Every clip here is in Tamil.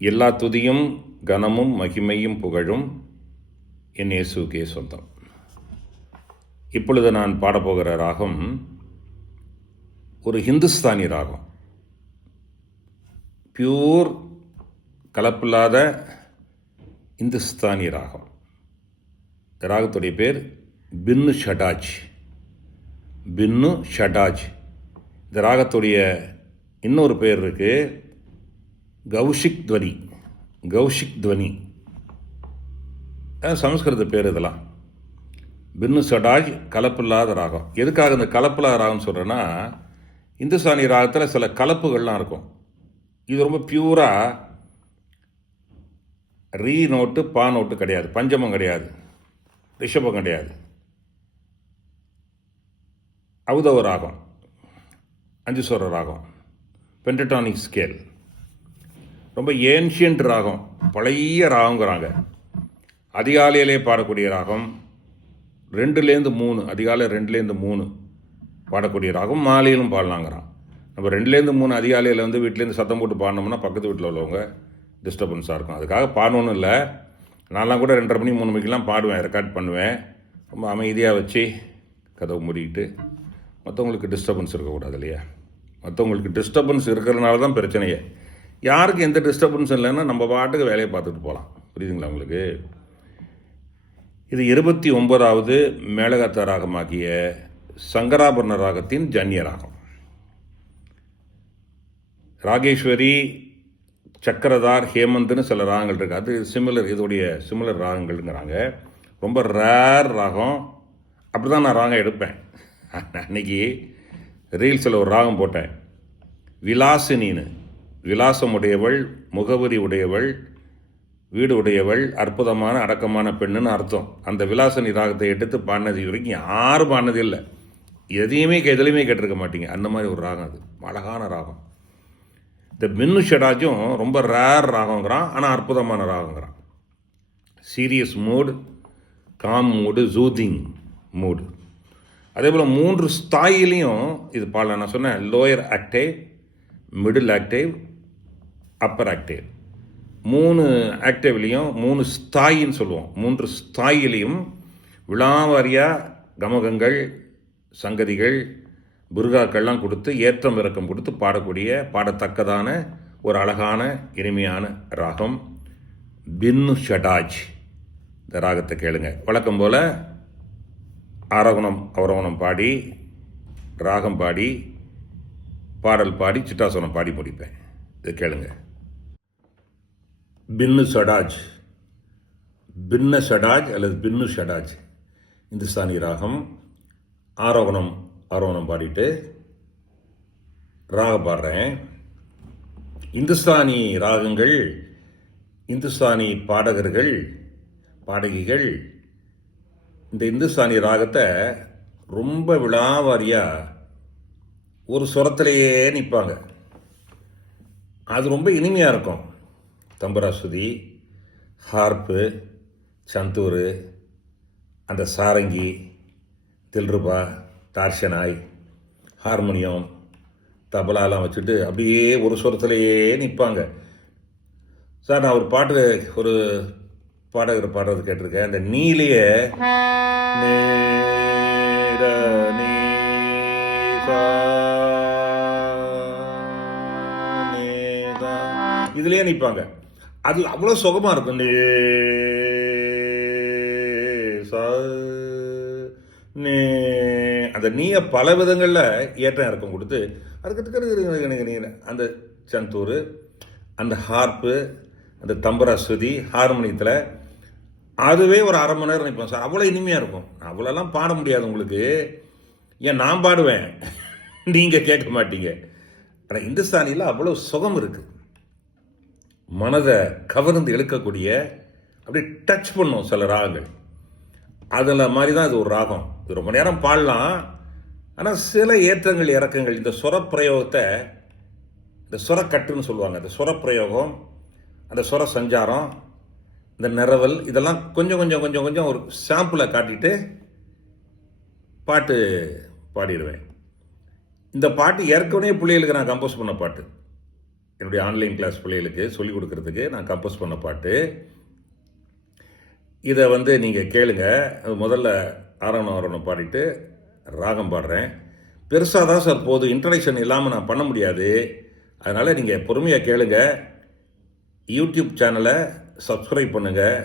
எல்லா துதியும் கனமும் மகிமையும் புகழும் என் இயேசுக்கே சொந்தம். இப்பொழுது நான் பாடப்போகிற ராகம் ஒரு ஹிந்துஸ்தானி ராகம். பியூர் கலப்பில்லாத இந்துஸ்தானி ராகம். இந்த ராகத்துடைய பேர் பின்னு ஷடாஜ். பின்னு ஷடாஜ். இந்த ராகத்துடைய இன்னொரு பேர் இருக்குது, கௌஷிக் துவனி. கௌஷிக் துவனி சமஸ்கிருத பேர். இதெல்லாம் பின்னு ஷடாஜ் கலப்பில்லாத ராகம். எதுக்காக இந்த கலப்பில்லாத ராகம் சொல்கிறேன்னா, இந்துஸ்தானி ராகத்தில் சில கலப்புகள்லாம் இருக்கும். இது ரொம்ப பியூராக ரீ நோட்டு பா நோட்டு கிடையாது, பஞ்சமம் கிடையாது, ரிஷபம் கிடையாது. அவுதவ ராகம், 5 ஸ்வர ராகம், பென்டடானிக் ஸ்கேல். ரொம்ப ஏன்ஷியன்ட் ராகம், பழைய ராகங்கிறாங்க. அதிகாலையிலே பாடக்கூடிய ராகம், 2-3, அதிகாலை 2-3 பாடக்கூடிய ராகம். மாலையிலும் பாடலாங்கிறான். நம்ம 2-3 அதிகாலையில் வீட்டிலேருந்து சத்தம் போட்டு பாடினோம்னா பக்கத்து வீட்டில் உள்ளவங்க டிஸ்டர்பன்ஸாக இருக்கும். அதுக்காக பாடணுன்னு இல்லை. நான்லாம் கூட 2:30 மணி 3 மணிக்கெலாம் பாடுவேன், ரெக்கார்ட் பண்ணுவேன். ரொம்ப அமைதியாக வச்சு கதவு மூடிக்கிட்டு. மற்றவங்களுக்கு டிஸ்டர்பன்ஸ் இருக்கக்கூடாது இல்லையா? மற்றவங்களுக்கு டிஸ்டர்பன்ஸ் இருக்கிறதுனால தான் பிரச்சனையே. யாருக்கு எந்த டிஸ்டர்பன்ஸும் இல்லைன்னா நம்ம பாட்டுக்கு வேலையை பார்த்துட்டு போகலாம். புரியுதுங்களா உங்களுக்கு? இது 29வது மேளகத்த ராகமாகிய சங்கராபரண ராகத்தின் ஜன்ய ராகம். ராகேஸ்வரி, சக்கரதார், ஹேமந்த்னு சில ராகங்கள் இருக்குது. அது சிமிலர், இதோடைய சிமிலர் ராகங்கள்ங்கிறாங்க. ரொம்ப ரேர் ராகம். அப்படி தான் நான் ராகம் எடுப்பேன். அன்னைக்கு ரீல்ஸில் ஒரு ராகம் போட்டேன், விலாசினின்னு. விலாசம் உடையவள், முகவரி உடையவள், வீடு உடையவள், அற்புதமான அடக்கமான பெண்ணுன்னு அர்த்தம். அந்த விலாசினி ராகத்தை எடுத்து பாடினது வரைக்கும் யாரும் பாடினது இல்லை. எதையுமே கேட்டிருக்க மாட்டீங்க. அந்த மாதிரி ஒரு ராகம். அது அழகான ராகம். இந்த பின்னு ஷடாஜும் ரொம்ப ரேர் ராகங்கிறான், ஆனால் அற்புதமான ராகங்கிறான். சீரியஸ் மூடு, காம் மூடு, ஜூதிங் மூடு. அதே போல் 3 ஸ்தாயிலையும் இது பாடலாம். நான் சொன்னேன், lower octave, middle octave, upper octave. 3 ஆக்டேவ்லேயும் 3 ஸ்தாயின்னு சொல்லுவோம். 3 ஸ்தாயிலையும் விழாவாரியாக கமகங்கள், சங்கதிகள், புர்காக்கள்லாம் கொடுத்து ஏற்றம் இறக்கம் கொடுத்து பாடத்தக்கதான ஒரு அழகான இனிமையான ராகம் பின்னு ஷடாஜ். இந்த ராகத்தை கேளுங்க. வழக்கம் போல் ஆரோகணம் அவரோகணம் பாடி, ராகம் பாடி, பாடல் பாடி, சிட்டாசனம் பாடி முடிப்பேன். இதை கேளுங்க. பின்னு ஷடாஜ், பின்ன ஷடாஜ் அல்லது பின்னு ஷடாஜ் இந்துஸ்தானி ராகம். ஆரோகணம் ஆரோகணம் பாடிட்டு ராகம் பாடுறேன். இந்துஸ்தானி ராகங்கள், இந்துஸ்தானி பாடகர்கள், பாடகிகள் இந்த இந்துஸ்தானி ராகத்தை ரொம்ப விழாவாரியாக ஒரு சுரத்திலேயே நிற்பாங்க. அது ரொம்ப இனிமையாக இருக்கும். தம்பராசுதி, ஹார்ப்பு, சந்தூரு, அந்த சாரங்கி, தில்ருபா, டார்ஷனாய், ஹார்மோனியம், தபலாலாம் வச்சுட்டு அப்படியே ஒரு சுரத்திலேயே நிற்பாங்க. சார், நான் ஒரு பாட்டு ஒரு பாடகர் பாடுறது கேட்டிருக்கேன். அந்த நீலைய இதுலயே நிற்பாங்க. அது அவ்வளோ சுகமாக இருக்கும். அந்த நீய பல விதங்களில் ஏற்றம் இறக்கம் கொடுத்து அதுக்கு அந்த சந்தூர், அந்த ஹார்ப்பு, அந்த தம்பராஸ்வதி, ஹார்மோனியத்தில் அதுவே ஒரு 1/2 மணி நேரம் நிற்போம் சார். அவ்வளோ இனிமையாக இருக்கும். அவ்வளோலாம் பாட முடியாது உங்களுக்கு. ஏன், நான் பாடுவேன், நீங்கள் கேட்க மாட்டீங்க. ஆனால் இந்துஸ்தானியில் அவ்வளோ சுகம் இருக்குது. மனதை கவர்ந்து இழுக்கக்கூடிய, அப்படி டச் பண்ணும் சில ராகங்கள். அதில் மாதிரி தான் இது ஒரு ராகம். இது ரொம்ப நேரம் பாடலாம். ஆனால் சில ஏற்றங்கள் இறக்கங்கள், இந்த சுரப்பிரயோகத்தை, இந்த சுரக்கட்டுன்னு சொல்லுவாங்க, இந்த சுரப்பிரயோகம், அந்த சுர சஞ்சாரம், இந்த நிறவல், இதெல்லாம் கொஞ்சம் கொஞ்சம் கொஞ்சம் கொஞ்சம் ஒரு சாம்பிளை காட்டிட்டு பாட்டு பாடிடுவேன். இந்த பாட்டு ஏற்கனவே பிள்ளைகளுக்கு நான் கம்போஸ் பண்ண பாட்டு. என்னுடைய ஆன்லைன் கிளாஸ் பிள்ளைகளுக்கு சொல்லிக் கொடுக்கறதுக்கு நான் கம்போஸ் பண்ண பாட்டு. இதை நீங்கள் கேளுங்க. முதல்ல ஆரோகணம் பாடிட்டு ராகம் பாடுறேன். பெருசாக தான் சார் போதும், இன்ட்ரடக்ஷன் இல்லாமல் நான் பண்ண முடியாது. அதனால் நீங்கள் பொறுமையாக கேளுங்க. யூடியூப் சேனலை சப்ஸ்கிரைப் பண்ணுங்கள்,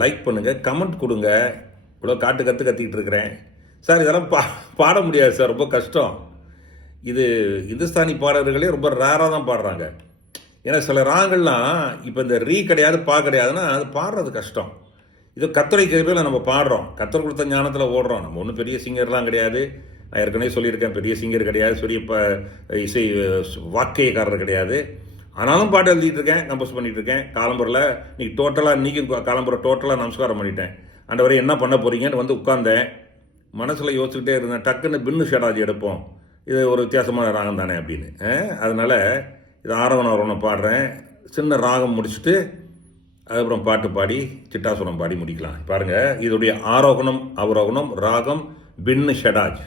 லைக் பண்ணுங்கள், கமெண்ட் கொடுங்க. இவ்வளோ கற்றுக்கிட்டு இருக்கிறேன் சார். இதெல்லாம் பாட முடியாது சார், ரொம்ப கஷ்டம். இது இந்துஸ்தானி பாடல்களே ரொம்ப ரேராக தான் பாடுறாங்க. ஏன்னா சில ராகங்கள்லாம் இப்போ இந்த ரீ கிடையாது, பா கிடையாதுன்னா அது பாடுறது கஷ்டம். இது கத்துரை கேள்வியில் நம்ம பாடுறோம், கத்தர் கொடுத்த ஞானத்தில் ஓடுறோம். நம்ம ஒன்றும் பெரிய சிங்கர்லாம் கிடையாது. நான் ஏற்கனவே சொல்லியிருக்கேன், பெரிய சிங்கர் கிடையாது, பெரிய இசை வாக்கியக்காரர் கிடையாது. ஆனாலும் பாட்டு எழுதிட்டு இருக்கேன், கம்போஸ் பண்ணிட்டு இருக்கேன். காலம்புரில் இன்னைக்கு காலம்புரை டோட்டலாக நமஸ்காரம் பண்ணிட்டேன். ஆண்டவரே என்ன பண்ண போறீங்கன்னு உட்கார்ந்தேன். மனசில் யோசிச்சுக்கிட்டே இருந்தேன். டக்குன்னு பின்னு ஷடாஜி எடுப்போம், இது ஒரு வித்தியாசமான ராகம் தானே அப்படின்னு. அதனால் இது ஆரோகணம் பாடுறேன். சின்ன ராகம் முடிச்சுட்டு அதுக்கப்புறம் பாட்டு பாடி சிட்டாசுரம் பாடி முடிக்கலாம். பாருங்க, இதோடைய ஆரோகணம் அவரோகணம் ராகம் பின்னு ஷடாஜ்.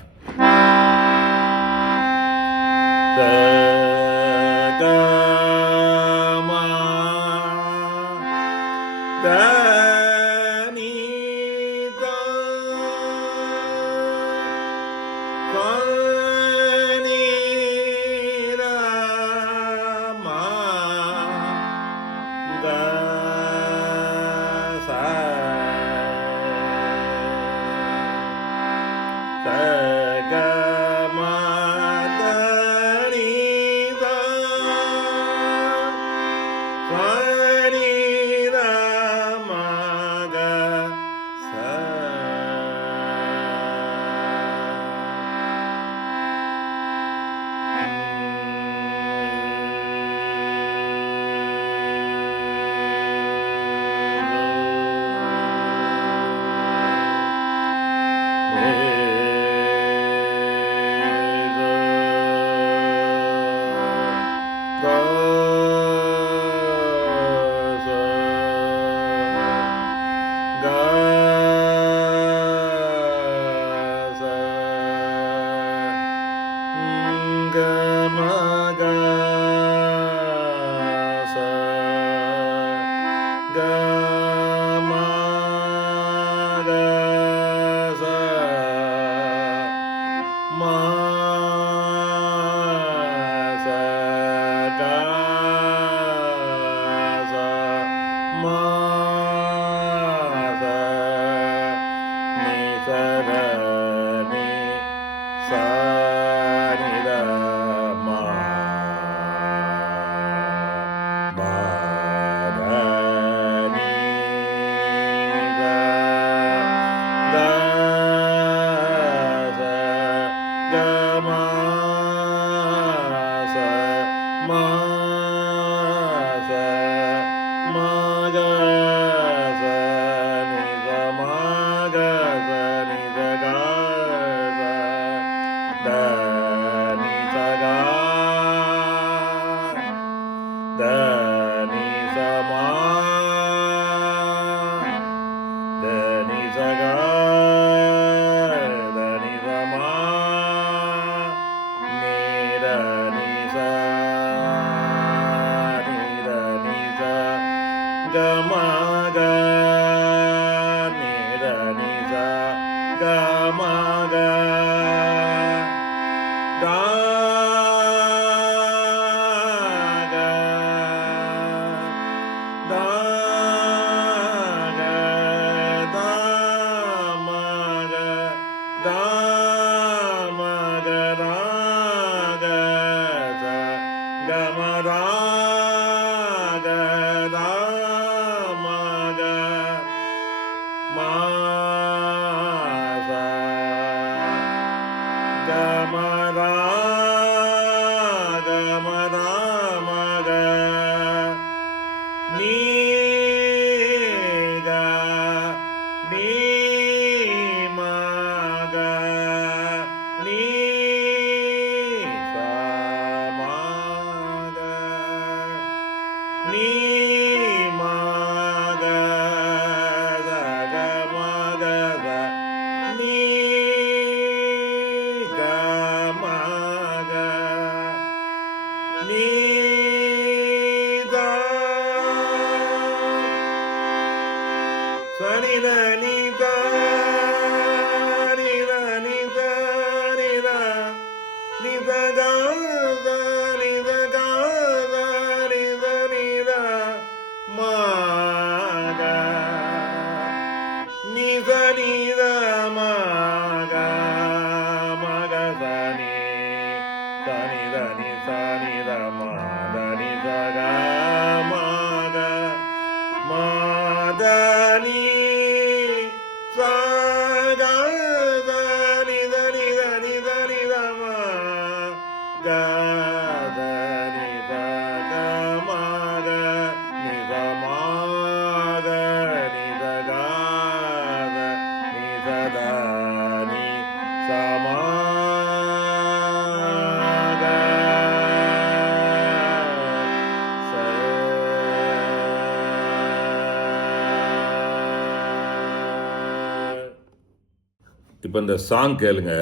இப்போ இந்த சாங் கேளுங்க,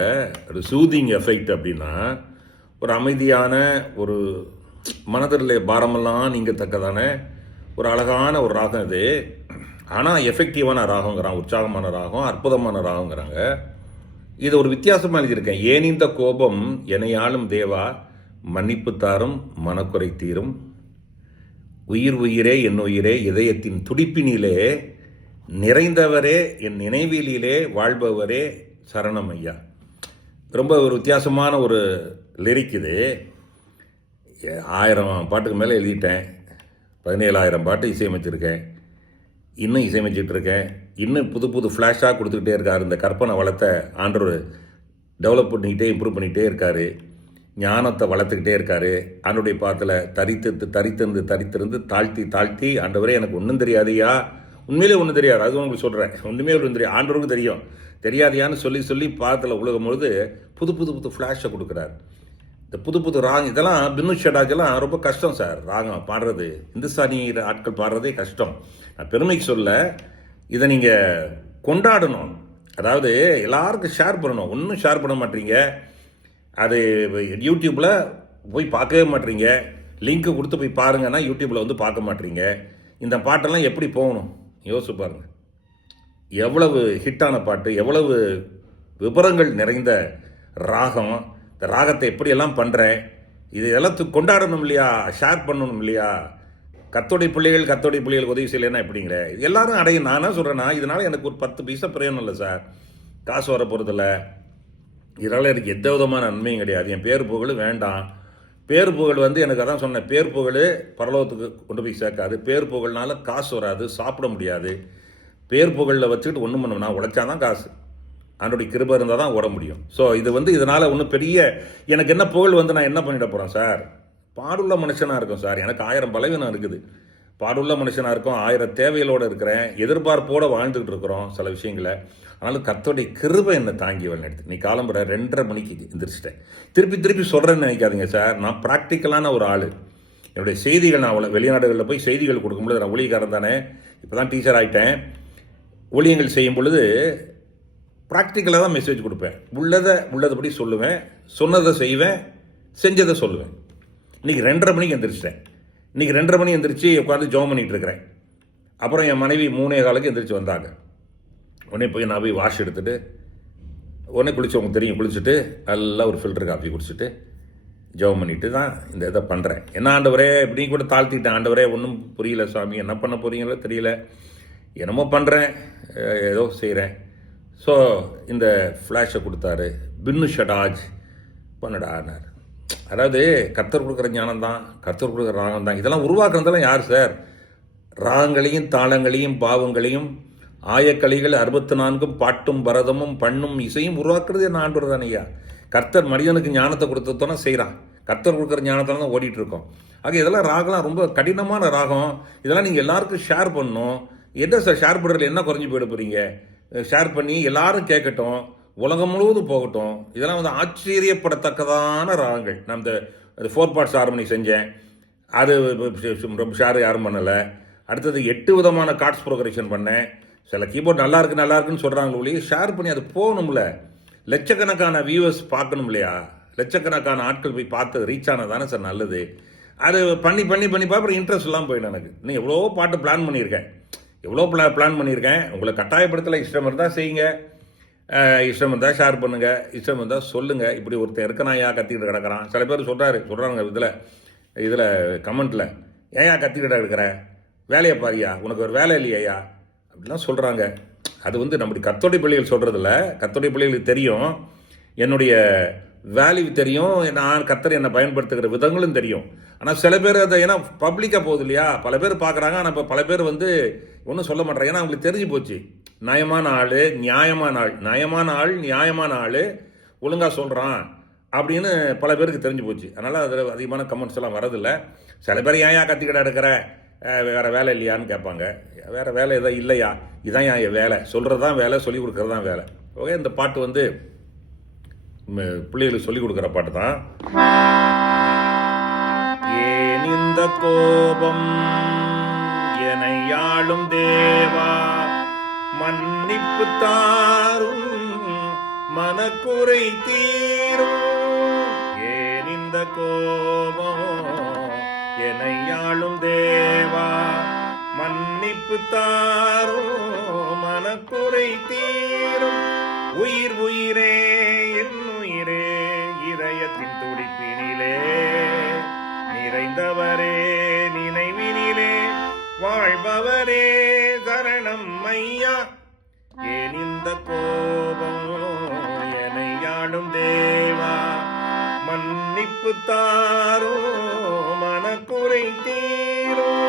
ஒரு சூதிங் எஃபெக்ட் அப்படின்னா ஒரு அமைதியான ஒரு மனதில் பாரமெல்லாம் நீங்கத்தக்கதான ஒரு அழகான ஒரு ராகம் இது. ஆனால் எஃபெக்டிவான ராகங்கிறான், உற்சாகமான ராகம், அற்புதமான ராகங்கிறாங்க. இது ஒரு வித்தியாசமாக எழுதியிருக்கேன். ஏன் இந்த கோபம் என்னையாளும் தேவா, மன்னிப்பு தாரும் மனக்குறை தீரும், உயிர் உயிரே என் உயிரே இதயத்தின் துடிப்பினிலே நிறைந்தவரே என் நினைவிலே வாழ்பவரே சரணம் ஐயா. ரொம்ப ஒரு வித்தியாசமான ஒரு லிரிக் இது. 1000 பாட்டுக்கு மேலே எழுதிட்டேன், 17,000 பாட்டு இசையமைச்சிருக்கேன், இன்னும் இசையமைச்சிட்டு இருக்கேன். இன்னும் புது புது ஃப்ளாஷாக கொடுத்துக்கிட்டே இருக்கார். இந்த கற்பனை வளத்தை ஆண்டவர் டெவலப் பண்ணிக்கிட்டே இம்ப்ரூவ் பண்ணிக்கிட்டே இருக்கார். ஞானத்தை வளர்த்துக்கிட்டே இருக்கார். ஆண்டோடைய பாத்தில் தரித்திருந்து தாழ்த்தி ஆண்டவரே எனக்கு ஒன்றும் தெரியாதையா, உண்மையிலே ஒன்றும் தெரியாது, அது உங்களுக்கு சொல்கிறேன், ஒன்றுமே ஒன்றும் தெரியாது, ஆண்டவருக்கு தெரியும், தெரியாதையான்னு சொல்லி பாத்தில் உலகம் பொழுது புது புது புது ஃப்ளாஷை கொடுக்குறார். இந்த புது புது ராகம் இதெல்லாம் பின்னு ஷடாக்கெல்லாம் ரொம்ப கஷ்டம் சார். ராகம் பாடுறது, இந்துஸ்தானி ஆட்கள் பாடுறதே கஷ்டம். நான் பெருமைக்கு சொல்ல, இதை நீங்கள் கொண்டாடணும். அதாவது எல்லாருக்கும் ஷேர் பண்ணணும். ஒன்றும் ஷேர் பண்ண மாட்டீங்க, அது யூடியூப்பில் போய் பார்க்கவே மாட்டீங்க. லிங்க்கு கொடுத்து போய் பாருங்கன்னா யூடியூப்பில் வந்து பார்க்க மாட்டீங்க. இந்த பாட்டெல்லாம் எப்படி போகணும் யோசிச்சு பாருங்கள். எவ்வளவு ஹிட்டான பாட்டு, எவ்வளவு விபரங்கள் நிறைந்த ராகம். இந்த ராகத்தை எப்படியெல்லாம் பண்ணுறேன், இது எல்லாத்துக்கும் கொண்டாடணும் இல்லையா, ஷேர் பண்ணணும் இல்லையா. கத்தோடைய பிள்ளைகள் உதவி செய்யலைன்னா எப்படிங்கிற இது எல்லாரும் அடையும். நானா சொல்கிறேன்னா, இதனால் எனக்கு ஒரு 10 பைசா பிரயோஜனம் இல்லை சார், காசு வர போகிறதில்ல, இதனால் எனக்கு எந்த விதமான நன்மையும் கிடையாது. என் பேர் புகழ் வேண்டாம். பேர் புகழ் எனக்கு அதான் சொன்னேன், பேர் புகழ் பரலோகத்துக்கு கொண்டு போய் சேர்க்காது. பேர் புகழ்னால காசு வராது, சாப்பிட முடியாது. பேர் புகழில் வச்சுக்கிட்டு ஒன்றும் பண்ணணும், நான் உழைச்சாதான் காசு, அதனுடைய கிருபை இருந்தால் தான் ஓட முடியும். ஸோ இது இதனால் ஒன்றும் பெரிய எனக்கு என்ன புகழ் நான் என்ன பண்ணிட போகிறேன் சார். பாடுள்ள மனுஷனாக இருக்கும் சார், எனக்கு 1000 பலவீனம் இருக்குது. பாடுள்ள மனுஷனாக இருக்கும், 1000 தேவைகளோடு இருக்கிறேன், எதிர்பார்ப்போடு வாழ்ந்துக்கிட்டு இருக்கிறோம் சில விஷயங்களை. அதனால கர்த்தருடைய கிருபை என்னை தாங்கி எடுத்து நீ காலம்புற 2:30 மணிக்கு எந்திரிச்சிட்டேன். திருப்பி சொல்கிறேன்னு நினைக்காதீங்க சார், நான் ப்ராக்டிக்கலான ஒரு ஆள். என்னுடைய செய்திகள், நான் வெளிநாடுகளில் போய் செய்திகள் கொடுக்கும்பொழுது, நான் ஊழியக்காரன் தானே, இப்போ தான் டீச்சர் ஆகிட்டேன். ஊழியங்கள் செய்யும் பொழுது ப்ராக்டிக்கலாக தான் மெசேஜ் கொடுப்பேன். உள்ளதுபடி சொல்லுவேன், சொன்னதை செய்வேன், செஞ்சதை சொல்லுவேன். இன்றைக்கி 2:30 மணிக்கு எந்திரிச்சிட்டேன். இன்றைக்கி 2:30 மணி எந்திரிச்சு உட்காந்து ஜெபம் பண்ணிகிட்டு இருக்கிறேன். அப்புறம் என் மனைவி 3:15 எந்திரிச்சு வந்தாங்க. உடனே போய் நான் போய் வாஷ் எடுத்துகிட்டு உடனே குளிச்சவங்க தெரியும், குளிச்சுட்டு நல்லா ஒரு ஃபில்டர் காஃபி குடிச்சிட்டு ஜெபம் பண்ணிட்டு தான் இந்த இதை பண்ணுறேன். என்ன ஆண்டவரே இப்படி கூட தாழ்த்திட்டேன், ஆண்டவரே ஒன்றும் புரியல சாமி, என்ன பண்ண போகிறீங்களோ தெரியல, என்னமோ பண்ணுறேன், ஏதோ செய்கிறேன். ஸோ இந்த ஃப்ளாஷை கொடுத்தாரு, பின்னு ஷடாஜ் பண்ணடானார். அதாவது கர்த்தர் கொடுக்குற ஞானம் தான், கர்த்தர் கொடுக்குற ராகம் தான். இதெல்லாம் உருவாக்குறதெல்லாம் யார் சார்? ராகங்களையும் தாளங்களையும் பாவங்களையும் ஆயக்கலைகள் 64 பாட்டும் பரதமும் பண்ணும் இசையும் உருவாக்குறது என்ன ஆண்டவர் தானே ஐயா. கர்த்தர் மனிதனுக்கு ஞானத்தை கொடுத்ததானே செய்கிறான், கர்த்தர் கொடுக்குற ஞானத்தால தான் ஓடிட்டு இருக்கோம். ஆக இதெல்லாம் ராகம்லாம் ரொம்ப கடினமான ராகம். இதெல்லாம் நீங்கள் எல்லாருக்கும் ஷேர் பண்ணணும். என்ன சார் ஷேர் பண்ணுறதுல என்ன குறைஞ்சி போயிட போகிறீங்க? ஷேர் பண்ணி எல்லாரும் கேட்கட்டும், உலகம் முழுவதும் போகட்டும். இதெல்லாம் ஆச்சரியப்படத்தக்கதான ராகங்கள். நான் இந்த 4 பார்ட்ஸ் ஹார்மனி செஞ்சேன், அது ஷேர் யாரும் பண்ணலை. அடுத்தது 8 விதமான கார்ட்ஸ் ப்ரோக்ரேஷன் பண்ணேன். சில கீபோர்ட் நல்லா இருக்குன்னு சொல்கிறாங்க ஒழிய ஷேர் பண்ணி அது போகணும்ல. லட்சக்கணக்கான வியூவர்ஸ் பார்க்கணும் இல்லையா, லட்சக்கணக்கான ஆட்கள் போய் பார்த்து ரீச் ஆனால் தானே சார் நல்லது. அது பண்ணி அப்புறம் இன்ட்ரெஸ்ட் எல்லாம் போயிடும் எனக்கு. இன்னும் எவ்வளோ பாட்டு பிளான் பண்ணியிருக்கேன், எவ்வளோ பிளான் பண்ணியிருக்கேன். உங்களை கட்டாயப்படுத்தலை. இஷ்டம் இருந்தால் செய்யுங்க, இஷ்டம் இருந்தால் ஷேர் பண்ணுங்கள், இஷ்டம் இருந்தால் சொல்லுங்கள். இப்படி ஒருத்தன் இருக்க நான் ஏன் கத்திக்கிட்டு கிடக்கிறான். சில பேர் சொல்கிறாங்க இதில் கமெண்ட்டில், ஏன் கத்திக்கிட்ட இருக்கிற, வேலையை பாரியா, உனக்கு ஒரு வேலை இல்லையா அப்படிலாம் சொல்கிறாங்க. அது நம்முடைய கத்தோடைய பிள்ளைகள் சொல்கிறதில்ல. கத்தோடைய பிள்ளைகளுக்கு தெரியும், என்னுடைய வேல்யூ தெரியும், நான் கத்தர் என்னை பயன்படுத்துகிற விதங்களும் தெரியும். ஆனால் சில பேர் அதை ஏன்னா பப்ளிக்காக போகுது இல்லையா, பல பேர் பார்க்குறாங்க. ஆனால் இப்போ பல பேர் ஒன்றும் சொல்ல மாட்டாங்க. ஏன்னா அவங்களுக்கு தெரிஞ்சு போச்சு, நியாயமான ஆள் ஒழுங்காக சொல்கிறான் அப்படின்னு பல பேருக்கு தெரிஞ்சு போச்சு. அதனால் அதில் அதிகமான கமெண்ட்ஸ் எல்லாம் வரதில்லை. சில பேர் ஏன் கத்திக்கிட்ட எடுக்கிற, வேறு வேலை இல்லையான்னு கேட்பாங்க. வேறு வேலை எதாவது இல்லையா, இதான் என் வேலை, சொல்கிறது தான் வேலை, சொல்லிக் கொடுக்குறது தான் வேலை. ஓகே, இந்த பாட்டு பிள்ளைகளுக்கு சொல்லிக் கொடுக்குற பாட்டு தான். ஏன் இந்த கோபம் எனையாளும் தேவா, மன்னிப்பு தாரும் மனக்குறை தீரும். ஏன் இந்த கோபம் எனையாளும் தேவா, மன்னிப்பு தாரும் மனக்குறை தீரும். உயிரே என் உயிரே, இதயத்தின் துடிப்பினிலே நிறைந்தவரே, நினைவினிலே வாழ்பவரே, சரணம் ஐயா. ஏன் இந்த கோபம் எனையாளும் தேவா, மன்னிப்பு தாரும் மனக்குறை தீரும்.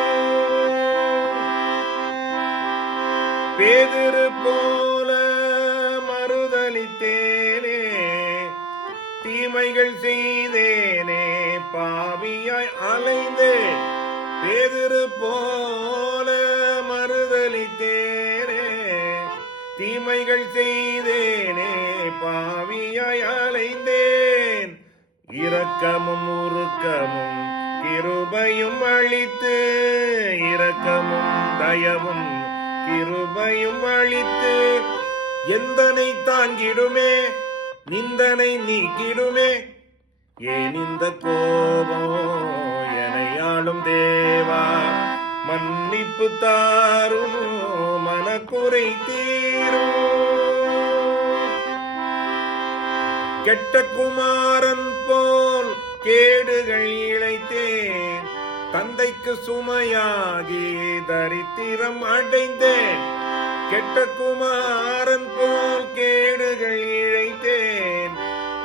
பேதுரு போல மறுதலித்தேனே, தீமைகள் செய்தேனே, பாவியாய் அலைந்தேன். பேதுரு போல மறுதலித்தேனே, தீமைகள் செய்தேனே, பாவியாய் அலைந்தேன். இரக்கமும் உருக்கமும் கிருபையும் அளித்து, இரக்கமும் தயவும் கிருபையும் அளித்து, எந்தனை தாங்கிடுமே, நிந்தனை நீக்கிடுமே. ஏன் இந்த கோபம் எனையாளும் தேவா, மன்னிப்பு தாரும் மனக்குறை தீரும். கெட்ட குமாரன் போல் கேடுகள் இழைத்தேன், தந்தைக்கு சுமையாகி தரித்திரம் அடைந்தேன். கெட்ட குமாரன் போல் கேடுகள் இழைத்தேன்,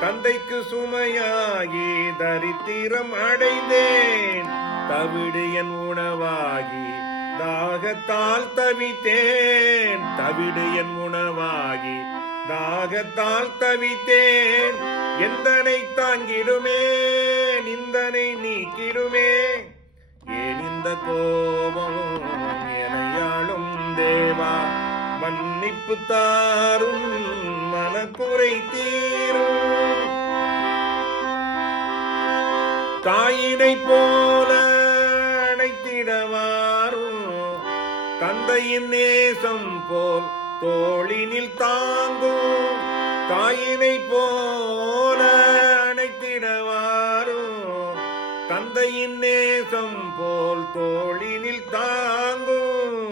தந்தைக்கு சுமையாகி தரித்திரம் அடைந்தேன். தவிடு என் உணவாகி தாகத்தால் தவித்தேன், தவிடு என் உணவாகி தாகத்தால் தவித்தேன். எந்தனை தாங்கிடுமே, நிந்தனை நீக்கிடுமே. ஏன் இந்த கோபம் எனையாளும் தேவா, மன்னிப்பு தாரும் மனக்குறை தீரும். தாயினை போல அணைத்திடவாரும், தந்தையின் நேசம் போல் தோளினில் தாங்கும். தாயினை போல அணைத்திடவாரும், தந்தையின் நேசம் போல் தோளினில் தாங்கும்.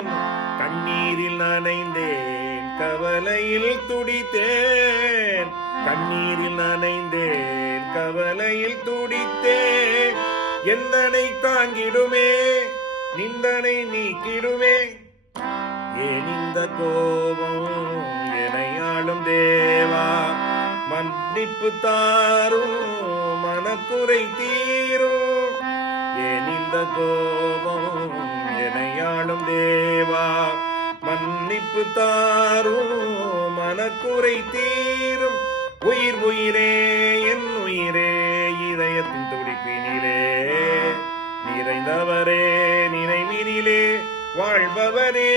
கண்ணீரில் நனைந்தேன், கவலையில் துடித்தேன், கண்ணீரில் நனைந்தேன், கவலையில் துடித்தேன். எந்தனை தாங்கிடுமே, நிந்தனை நீக்கிடுமே. ஏன் இந்த கோபம் எனையாளும் தேவா, மன்னிப்பு தாரும் மனக்குறை தீரும். ஏன் இந்த கோபம் எனையாளும் தேவா, மன்னிப்பு தாரும் மனக்குறை தீரும். உயிரே என் உயிரே, இதயத்தின் துடிப்பினிலே நிறைந்தவரே, நினைவினிலே வாழ்பவரே,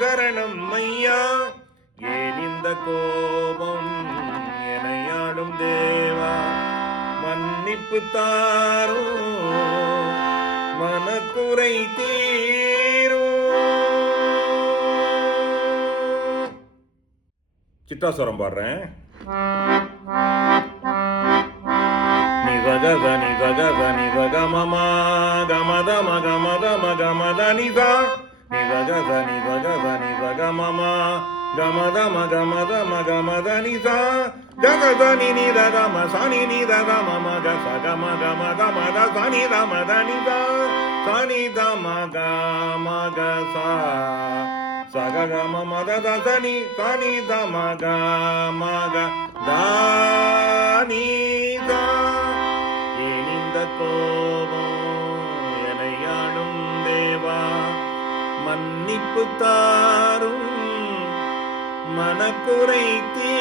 சரணம் ஐயா. ஏன் இந்த கோபம் எனையாளும் தேவா, மன்னிப்பு தாரும் மனக்குறை தீரும். சிட்டாசுரம் பாடுறேன். நிசகத நிசகத நிசகமமா கமத மகமத மகமத நிசா ni da ga da ni da ga da ni da ga ma ma ga ma da ma ga ma da ma ga ma da ni da ga ga da ni da ga ma sa ni da ga ma ma ga sa ga ma da ma da sa ni da ma da ni da sa ni da ma ga sa ga ga ma da da sa ni da ma ga da ni da ஏன் இந்த கோபம் எனையாடும் தேவா மன்னிப்பு தாரும் மனக்குறை தீ